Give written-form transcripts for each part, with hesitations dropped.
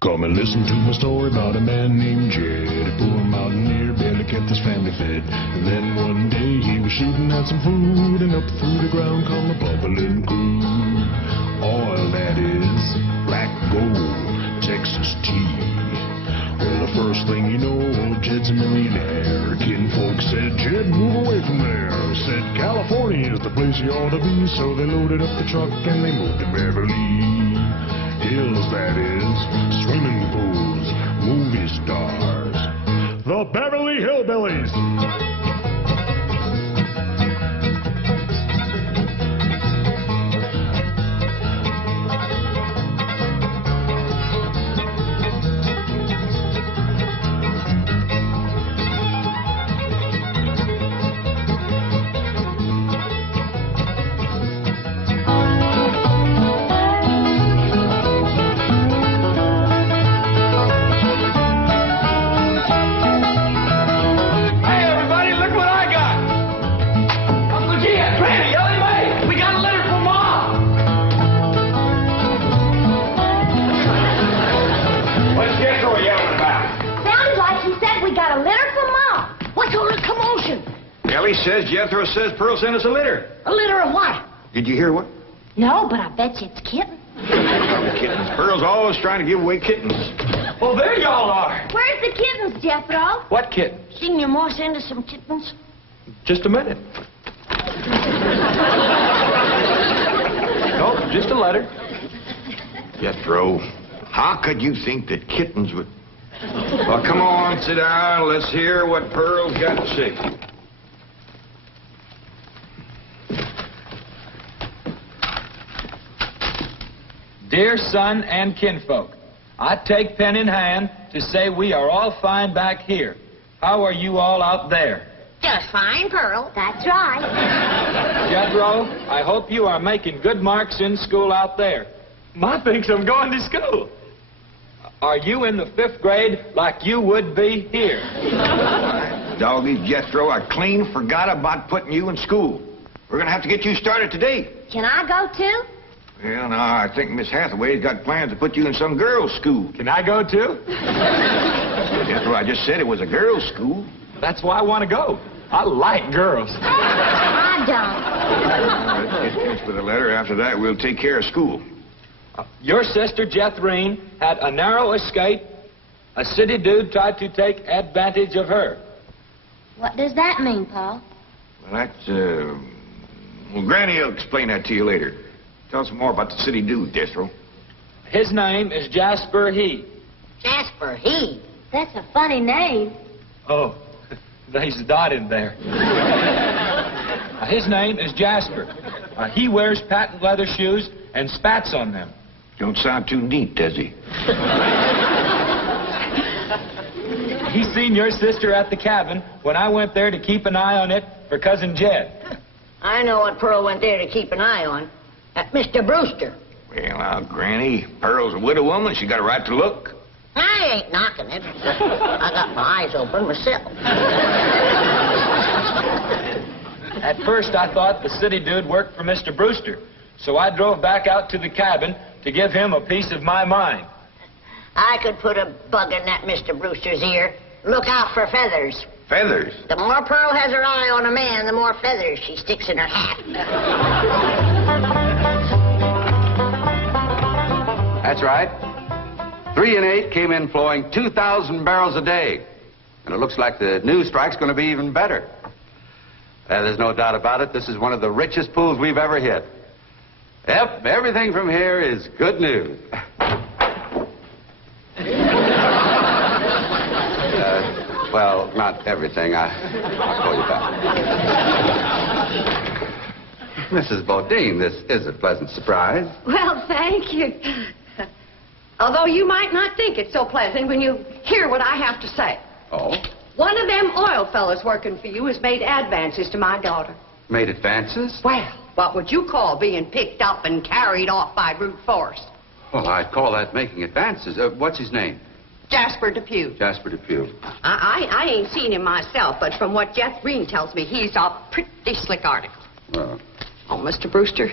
Come and listen to my story about a man named Jed. A poor mountaineer barely kept his family fed. And then one day he was shooting at some food, and up through the ground come a bubbling crude. Oil, that is, black gold, Texas tea. Well, the first thing you know, old Jed's a millionaire. Kinfolk said, Jed, move away from there. Said, California is the place you ought to be. So they loaded up the truck and they moved to Beverly Hills, that is, swimming pools, movie stars, the Beverly Hillbillies. Jethro says Pearl sent us a litter. A litter of what? Did you hear what? No, but I bet you it's kittens. Kittens. Pearl's always trying to give away kittens. Oh, there y'all are. Where's the kittens, Jethro? What kittens? Didn't your ma send us some kittens? Just a minute. No, just a letter. Jethro, how could you think that kittens would... Well, come on, sit down. Let's hear what Pearl's got to say. Dear son and kinfolk, I take pen in hand to say we are all fine back here. How are you all out there? Just fine, Pearl. That's right. Jethro, I hope you are making good marks in school out there. Ma thinks I'm going to school. Are you in the 5th grade like you would be here? Doggy, Jethro, I clean forgot about putting you in school. We're going to have to get you started today. Can I go too? Well, now, I think Miss Hathaway's got plans to put you in some girls' school. Can I go too? Jethro, I just said it was a girls' school. That's why I want to go. I like girls. I don't. Let's get finished with the letter. After that, we'll take care of school. Your sister, Jethrine, had a narrow escape. A city dude tried to take advantage of her. What does that mean, Paul? Well, that's, well, Granny will explain that to you later. Tell us more about the city dude, Jethro. His name is Jasper Heed. Jasper Heed? That's a funny name. Oh, there's a dot in there. His name is Jasper. He wears patent leather shoes and spats on them. Don't sound too neat, does he? He seen your sister at the cabin when I went there to keep an eye on it for Cousin Jed. I know what Pearl went there to keep an eye on. Mr. Brewster. Well, now, Granny, Pearl's a widow woman. She got a right to look. I ain't knocking it. I got my eyes open myself. At first, I thought the city dude worked for Mr. Brewster, so I drove back out to the cabin to give him a piece of my mind. I could put a bug in that Mr. Brewster's ear. Look out for feathers. Feathers? The more Pearl has her eye on a man, the more feathers she sticks in her hat. That's right. 3 and 8 came in flowing 2,000 barrels a day. And it looks like the new strike's going to be even better. There's no doubt about it. This is one of the richest pools we've ever hit. Yep, everything from here is good news. Well, not everything. I'll call you back. Mrs. Bodine, this is a pleasant surprise. Well, thank you. Although you might not think it's so pleasant when you hear what I have to say. Oh? One of them oil fellas working for you has made advances to my daughter. Made advances? Well, what would you call being picked up and carried off by brute force? Well, I'd call that making advances. What's his name? Jasper Depew. Jasper Depew. I ain't seen him myself, but from what Jethro tells me, he's a pretty slick article. Oh, Mr. Brewster,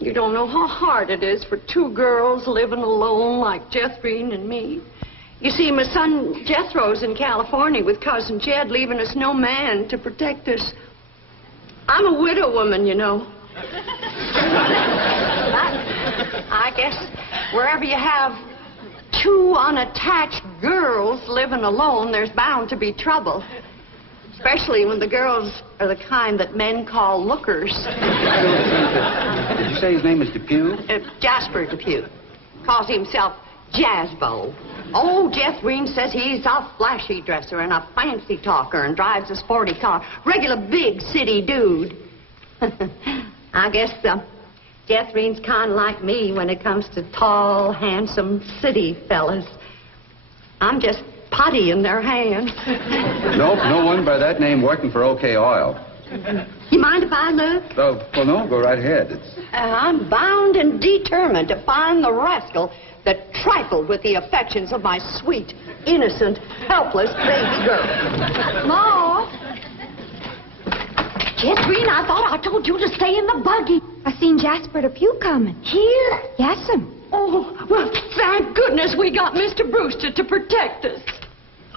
You don't know how hard it is for two girls living alone like Jethro and me. You see, my son Jethro's in California with Cousin Jed, leaving us no man to protect us. I'm a widow woman, you know. I guess wherever you have two unattached girls living alone, there's bound to be trouble. Especially when the girls are the kind that men call lookers. Did you say his name is Depew? Jasper Depew. Calls himself Jazzbo. Oh, Jeff Green says he's a flashy dresser and a fancy talker and drives a sporty car. Regular big city dude. I guess Jeff Green's kind of like me when it comes to tall, handsome city fellas. I'm just putty in their hands. Nope, no one by that name working for OK Oil. You mind if I look? Oh, well, no, go right ahead. I'm bound and determined to find the rascal that trifled with the affections of my sweet, innocent, helpless baby girl. Ma! Jethro, I thought I told you to stay in the buggy. I seen Jasper Depew coming. Here? Yes'm. Oh, well, thank goodness we got Mr. Brewster to protect us.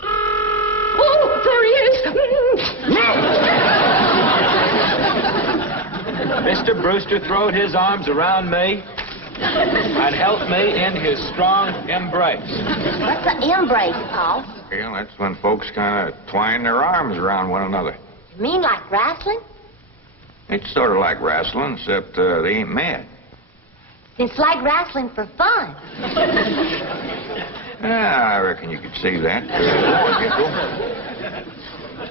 Oh, there he is. Mr. Brewster throwed his arms around me and helped me in his strong embrace. What's an embrace, Paul? Well, that's when folks kind of twine their arms around one another. You mean like wrestling? It's sort of like wrestling, except they ain't mad. It's like wrestling for fun. I reckon you could see that.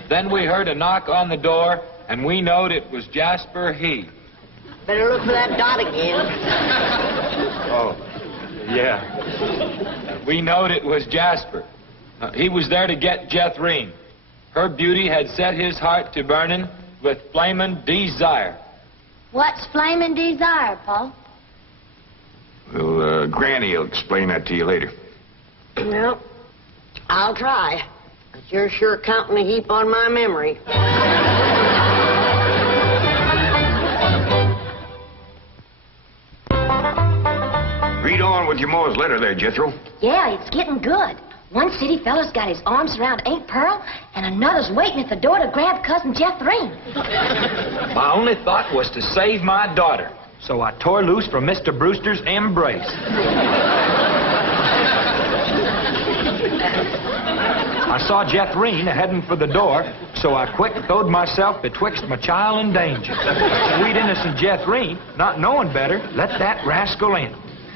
Then we heard a knock on the door, and we knowed it was Jasper He. Better look for that dot again. Oh, yeah. We knowed it was Jasper. He was there to get Jethrine. Her beauty had set his heart to burning with flamin' desire. What's flaming desire, Paul? Well, Granny will explain that to you later. Well, I'll try. But you're sure counting a heap on my memory. Read on with your Mo's letter there, Jethro. Yeah, it's getting good. One city fella's got his arms around Aunt Pearl, and another's waiting at the door to grab Cousin Jethro. My only thought was to save my daughter, so I tore loose from Mr. Brewster's embrace. I saw Jethrine heading for the door, so I quick throwed myself betwixt my child and danger. Sweet innocent Jethrine, not knowing better, let that rascal in.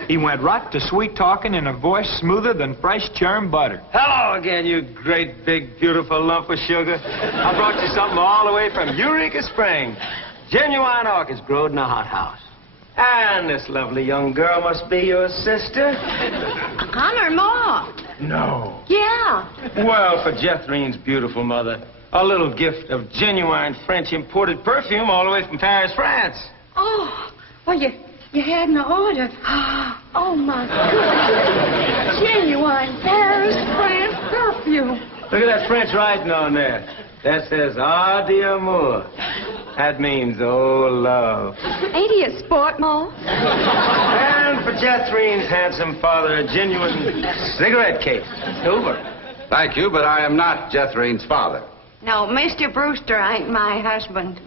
He went right to sweet-talking in a voice smoother than fresh churned butter. Hello again, you great, big, beautiful lump of sugar. I brought you something all the way from Eureka Springs. Genuine orchids growed in a hothouse. And this lovely young girl must be your sister. I'm her mom. No. Yeah. Well, for Jethrine's beautiful mother, a little gift of genuine French imported perfume all the way from Paris, France. Oh, well, you hadn't ordered. Oh, my goodness. Genuine Paris, France perfume. Look at that French writing on there. That says, "Ah, d'amour." That means, oh, love. Ain't he a sport, Ma? And for Jethrine's handsome father, a genuine cigarette case. Silver. Thank you, but I am not Jethrine's father. No, Mr. Brewster ain't my husband.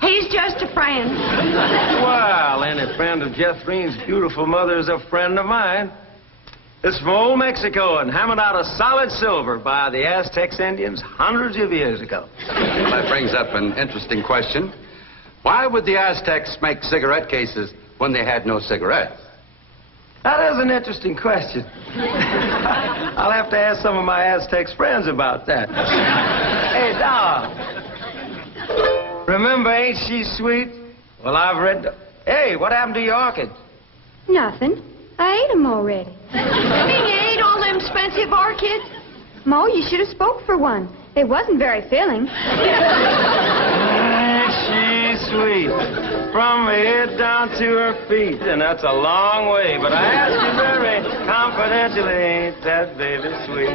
He's just a friend. Well, any friend of Jethrine's beautiful mother is a friend of mine. It's from old Mexico and hammered out of solid silver by the Aztecs Indians hundreds of years ago. That brings up an interesting question. Why would the Aztecs make cigarette cases when they had no cigarettes? That is an interesting question. I'll have to ask some of my Aztecs friends about that. Hey, Doc. Remember Ain't She Sweet? Well, I've read... Hey, what happened to your orchids? Nothing. I ate 'em already. You mean you ate all them expensive orchids? Ma, you should have spoke for one. It wasn't very filling. Ain't she sweet? From her head down to her feet. And that's a long way, but I ask you very confidentially, ain't that baby sweet?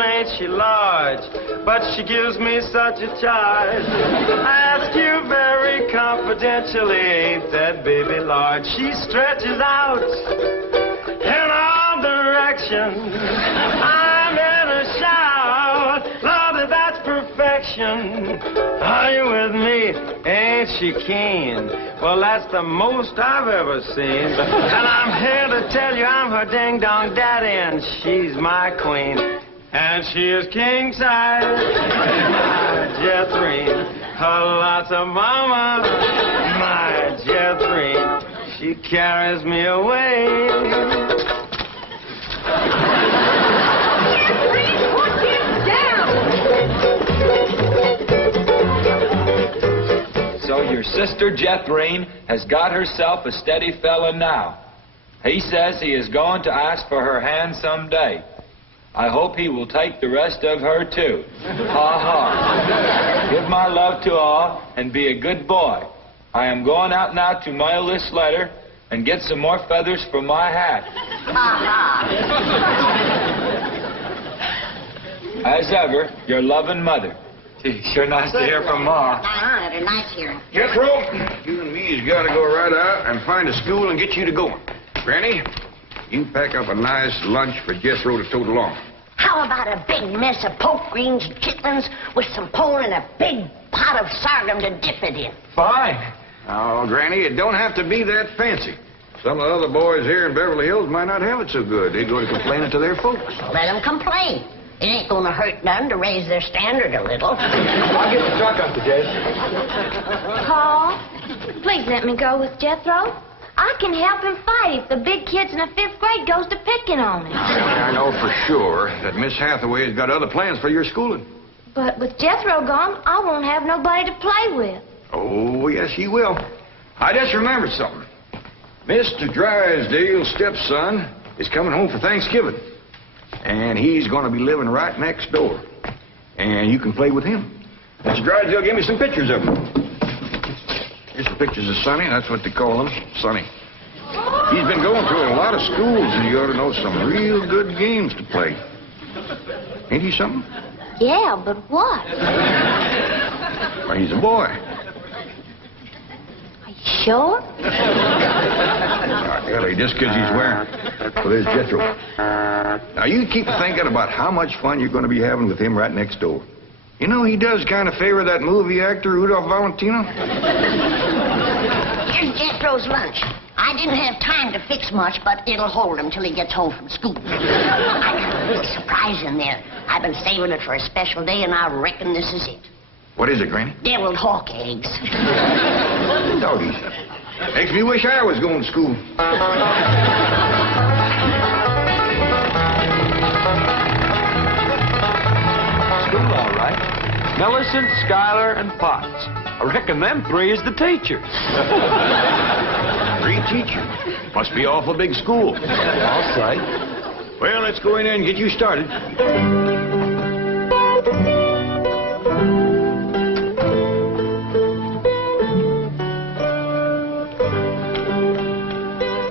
Ain't she large, but she gives me such a charge. I ask you very confidentially, ain't that baby large? She stretches out in all directions. I'm in a shout, Lord, that's perfection. Are you with me? Ain't she keen? Well, that's the most I've ever seen. And I'm here to tell you I'm her ding-dong daddy, and she's my queen. And she is king-size, my Jethrine. Lots of mama, my Jethrine. She carries me away. Jethrine, put him down! So your sister Jethrine has got herself a steady fella now. He says he is going to ask for her hand someday. I hope he will take the rest of her, too. Ha ha. Give my love to all and be a good boy. I am going out now to mail this letter and get some more feathers for my hat. As ever, your loving mother. Gee, sure nice to hear from Ma. Nice hearing. Jethro, you and me's got to go right out and find a school and get you to going. Granny, you pack up a nice lunch for Jethro to tote along. How about a big mess of poke greens and chitlins with some pone and a big pot of sorghum to dip it in? Fine. Oh, Granny, it don't have to be that fancy. Some of the other boys here in Beverly Hills might not have it so good. They go to complaining to their folks. Let them complain. It ain't gonna hurt none to raise their standard a little. I'll get the truck, Uncle Jay. Paul, please let me go with Jethro. I can help him fight if the big kids in the 5th grade goes to picking on him. I know for sure that Miss Hathaway has got other plans for your schooling. But with Jethro gone, I won't have nobody to play with. Oh, yes, he will. I just remembered something. Mr. Drysdale's stepson is coming home for Thanksgiving. And he's going to be living right next door. And you can play with him. Mr. Drysdale gave me some pictures of him. Here's some pictures of Sonny. That's what they call him, Sonny. He's been going through a lot of schools, and you ought to know some real good games to play. Ain't he something? Yeah, but what? Why, he's a boy. Are you sure? Ellie, just because he's wearing... Well, there's Jethro. Now, you keep thinking about how much fun you're going to be having with him right next door. You know, he does kind of favor that movie actor, Rudolph Valentino. Here's Jethro's lunch. I didn't have time to fix much, but it'll hold him till he gets home from school. I got a real surprise in there. I've been saving it for a special day, and I reckon this is it. What is it, Granny? Deviled hawk eggs. Doggies. Makes me wish I was going to school. School, all right. Millicent, Schuyler, and Potts. I reckon them 3 is the teachers. 3 teachers. Must be awful big school. I'll say. Well, let's go in there and get you started.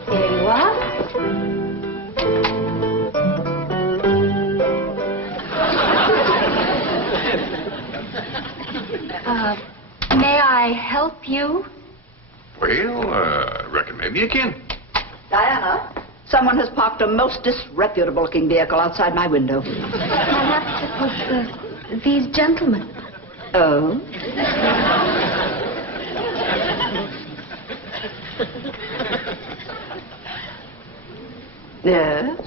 There you are. May I help you? Well, reckon maybe you can. Diana, someone has parked a most disreputable-looking vehicle outside my window. Perhaps it was these gentlemen. Oh? Yes?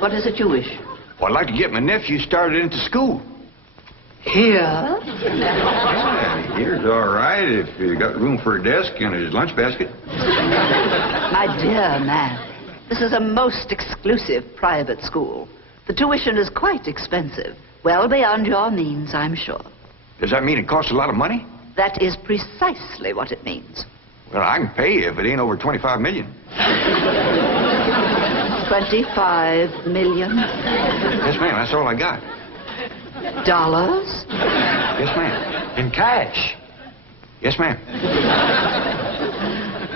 What is it you wish? Well, I'd like to get my nephew started into school. Here? Yeah, here's all right if you got room for a desk and his lunch basket. My dear man, this is a most exclusive private school. The tuition is quite expensive. Well beyond your means, I'm sure. Does that mean it costs a lot of money? That is precisely what it means. Well, I can pay you if it ain't over $25 million. 25 million? Yes, ma'am, that's all I got. Dollars? Yes, ma'am. In cash. Yes, ma'am.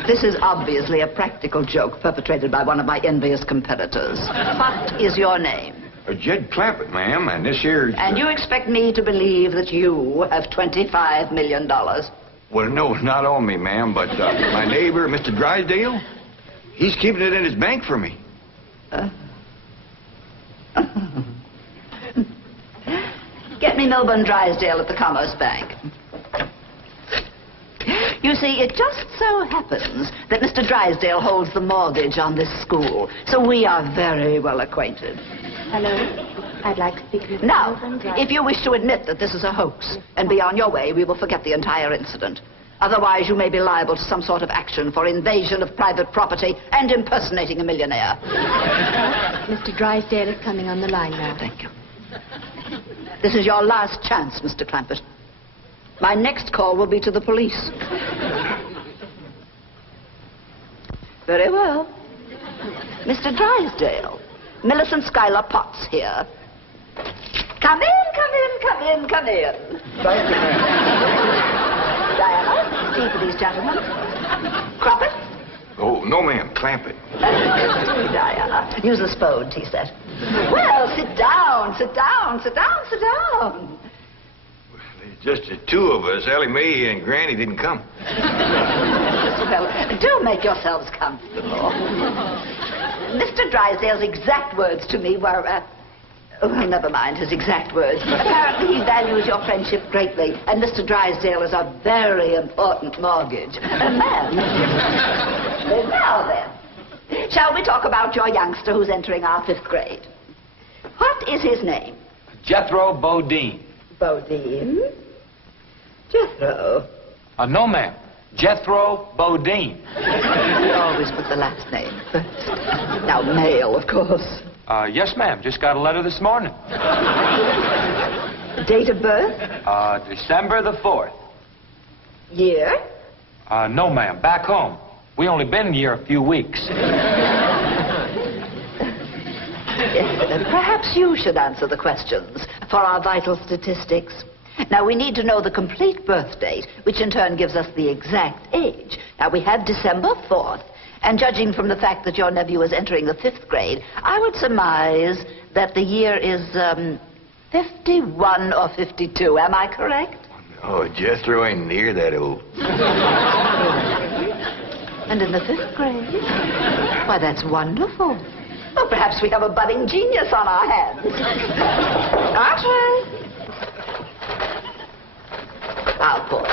This is obviously a practical joke perpetrated by one of my envious competitors. What is your name? Jed Clampett, ma'am, and this here... And you expect me to believe that you have $25 million? Well, no, not on me, ma'am, but my neighbor, Mr. Drysdale, he's keeping it in his bank for me. Get me Milburn Drysdale at the Commerce Bank. You see, it just so happens that Mr. Drysdale holds the mortgage on this school, so we are very well acquainted. Hello. I'd like to speak to Mr. Now, Milburn Drysdale. if you wish to admit that this is a hoax and be on your way, we will forget the entire incident. Otherwise, you may be liable to some sort of action for invasion of private property and impersonating a millionaire. Mr. Drysdale is coming on the line now. Thank you. This is your last chance, Mr. Clampett. My next call will be to the police. Very well. Mr. Drysdale, Millicent Schuyler Potts here. Come in, come in, come in, come in. Thank you, ma'am. Diana, tea for these gentlemen. Croppett? Oh, no, ma'am, Clampett. Diana, use the spode tea set. Well, sit down, sit down, sit down, sit down. Just the two of us. Ellie Mae and Granny didn't come. Well, do make yourselves comfortable. Mr. Drysdale's exact words to me were, well, never mind his exact words. Apparently he values your friendship greatly, and Mr. Drysdale is a very important mortgage. Now then, shall we talk about your youngster who's entering our 5th grade? What is his name? Jethro Bodine. Bodine? Jethro. No, ma'am. Jethro Bodine. We always put the last name first. Now, male, of course. Yes, ma'am. Just got a letter this morning. Date of birth? December the 4th. Year? No, ma'am. Back home. We only been here a few weeks. Perhaps you should answer the questions for our vital statistics. Now, we need to know the complete birth date, which in turn gives us the exact age. Now, we have December 4th, and judging from the fact that your nephew is entering the 5th grade, I would surmise that the year is 51 or 52. Am I correct? Oh, Jethro ain't near that old. And in the 5th grade? Why, that's wonderful. Well, perhaps we have a budding genius on our hands. Archie! I'll pour.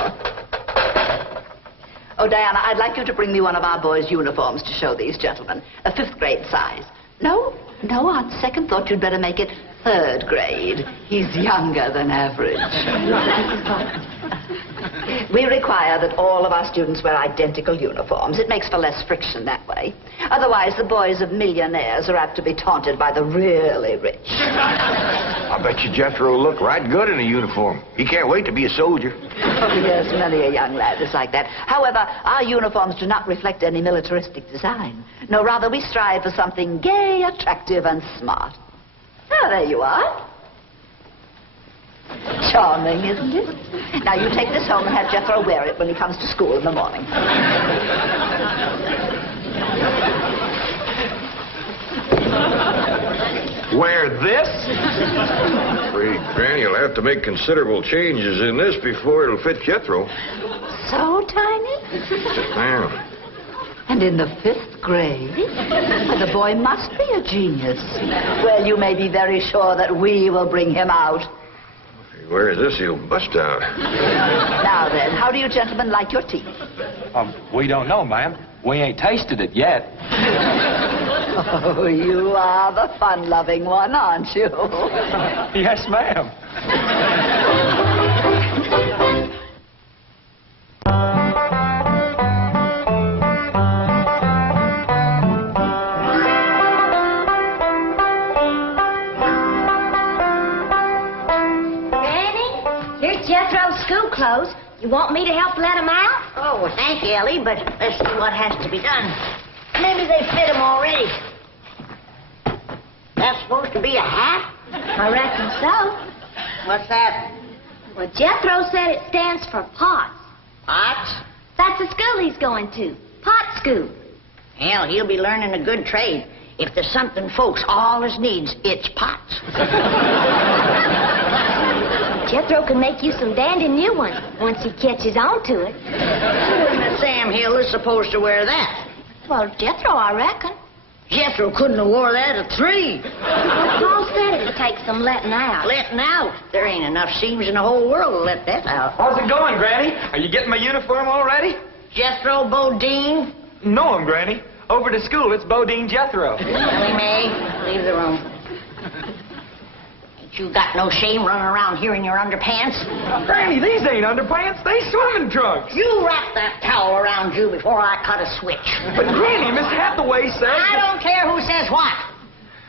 Oh, Diana, I'd like you to bring me one of our boys' uniforms to show these gentlemen. A 5th grade size. No, on second thought, you'd better make it 3rd grade. He's younger than average. We require that all of our students wear identical uniforms. It makes for less friction that way. Otherwise, the boys of millionaires are apt to be taunted by the really rich. I bet you Jethro will look right good in a uniform. He can't wait to be a soldier. Oh, yes, many a young lad is like that. However, our uniforms do not reflect any militaristic design. No, rather, we strive for something gay, attractive, and smart. Oh, there you are. Charming, isn't it? Now, you take this home and have Jethro wear it when he comes to school in the morning. Wear this? I'm afraid Granny will have to make considerable changes in this before it'll fit Jethro. So tiny? Yes, ma'am. And in the 5th grade? Well, the boy must be a genius. Well, you may be very sure that we will bring him out. If he wears this, he'll bust out. Now then, how do you gentlemen like your tea? We don't know, ma'am. We ain't tasted it yet. Oh, you are the fun-loving one, aren't you? Yes, ma'am. School clothes. You want me to help let them out? Oh, well, thank you, Ellie, but let's see what has to be done. Maybe they fit them already. That's supposed to be a hat? I reckon so. What's that? Well, Jethro said it stands for POTS. Pots? That's the school he's going to. Pot scoop. Hell, he'll be learning a good trade. If there's something folks always needs, it's pots. Jethro can make you some dandy new ones once he catches on to it. Miss Sam Hill is supposed to wear that. Well, Jethro, I reckon. Jethro couldn't have wore that at 3. Paul said it'd take some letting out. Letting out? There ain't enough seams in the whole world to let that out. How's it going, Granny? Are you getting my uniform already? Jethro Bodine? No, Granny. Over to school, it's Bodine Jethro. Ellie Mae, leave the room. Ain't you got no shame running around here in your underpants? Granny, these ain't underpants. They swimming trunks. You wrap that towel around you before I cut a switch. But, Granny, Miss Hathaway says... I don't care who says what.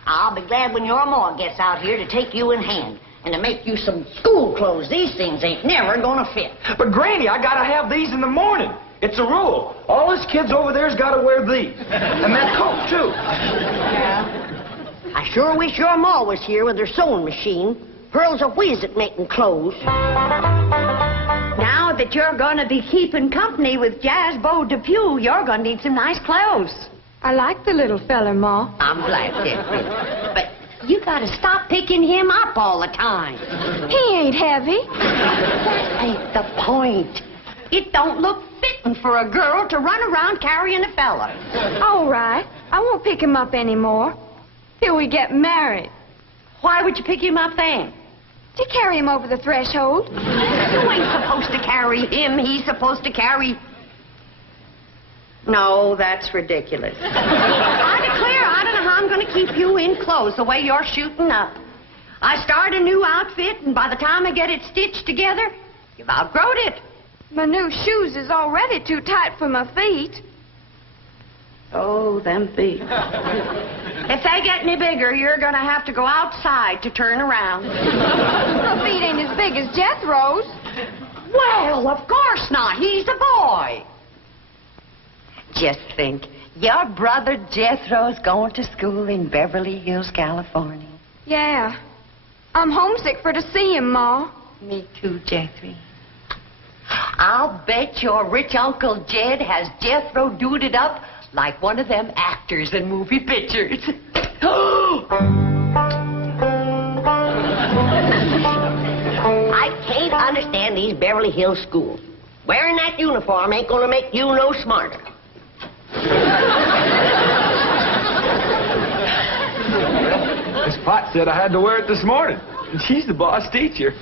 I'll be glad when your ma gets out here to take you in hand and to make you some school clothes. These things ain't never gonna fit. But, Granny, I gotta have these in the morning. It's a rule. All us kids over there's gotta wear these. And that coat, too. Yeah. I sure wish your ma was here with her sewing machine. Pearl's a whiz at making clothes. Now that you're going to be keeping company with Jazzbo Depew, you're going to need some nice clothes. I like the little fella, Ma. I'm glad, Jeffrey. But you got to stop picking him up all the time. He ain't heavy. That ain't the point. It don't look fitting for a girl to run around carrying a fella. All right. I won't pick him up anymore till we get married. Why would you pick him up then? To carry him over the threshold. You ain't supposed to carry him. He's supposed to carry... No, that's ridiculous. I declare, I don't know how I'm going to keep you in clothes the way you're shooting up. I start a new outfit, and by the time I get it stitched together, you've outgrown it. My new shoes is already too tight for my feet. Oh, them feet. If they get any bigger, you're going to have to go outside to turn around. My feet ain't as big as Jethro's. Well, of course not. He's a boy. Just think, your brother Jethro's going to school in Beverly Hills, California. Yeah. I'm homesick for to see him, Ma. Me too, Jethro. I'll bet your rich Uncle Jed has Jethro duded up like one of them actors in movie pictures. I can't understand these Beverly Hills schools. Wearing that uniform ain't gonna make you no smarter. Miss Potts said I had to wear it this morning. And she's the boss teacher.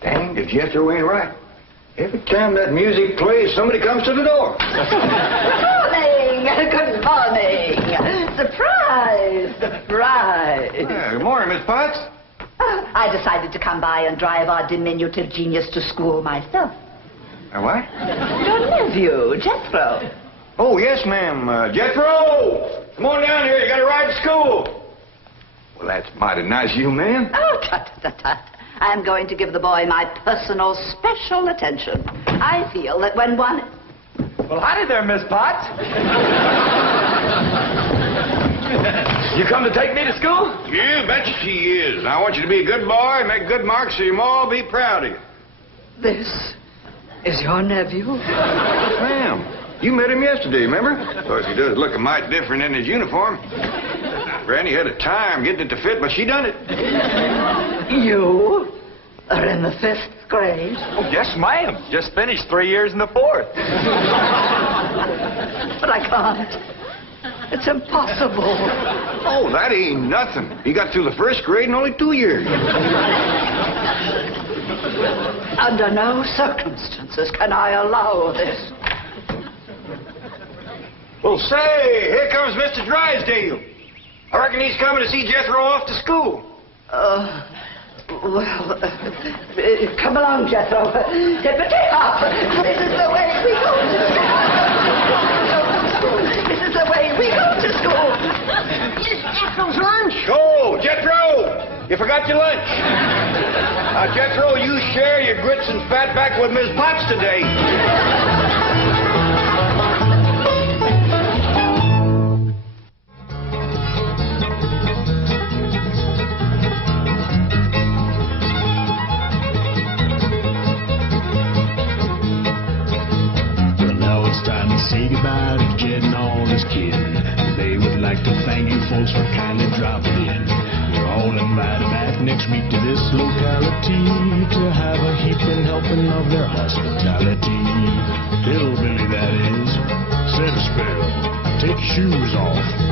Dang, if Jethro ain't right. Every time that music plays, somebody comes to the door. Good morning. Good morning. Surprise. Surprise. Good morning, Miss Potts. I decided to come by and drive our diminutive genius to school myself. What? Your nephew, Jethro. Oh, yes, ma'am. Jethro! Come on down here. You got to ride to school. Well, that's mighty nice of you, ma'am. Oh, tut. I'm going to give the boy my personal special attention. I feel that when one... Well, howdy there, Miss Potts. You come to take me to school? Yeah, betcha she is. I want you to be a good boy, make good marks so your ma will be proud of you. This is your nephew? Ma'am, you met him yesterday, remember? Of course, he does look a mite different in his uniform. Granny had a time getting it to fit, but she done it. You are in the 5th grade? Oh, yes, ma'am. Just finished 3 years in the 4th. But I can't. It's impossible. Oh, that ain't nothing. He got through the 1st grade in only 2 years. Under no circumstances can I allow this. Well, say, here comes Mr. Drysdale. I reckon he's coming to see Jethro off to school. Come along, Jethro. Hippity hop. This is the way we go to school. This is the way we go to school. Is Jethro's lunch? Oh, Jethro! You forgot your lunch. Now, Jethro, you share your grits and fat back with Miss Potts today. Well, now it's time to say goodbye to Jed and all his kin. They would like to thank you folks for kindly dropping in. You're all invited back next week to this locality to have a heaping helping of their hospitality. Hillbilly, that is. Said a spell. Take your shoes off.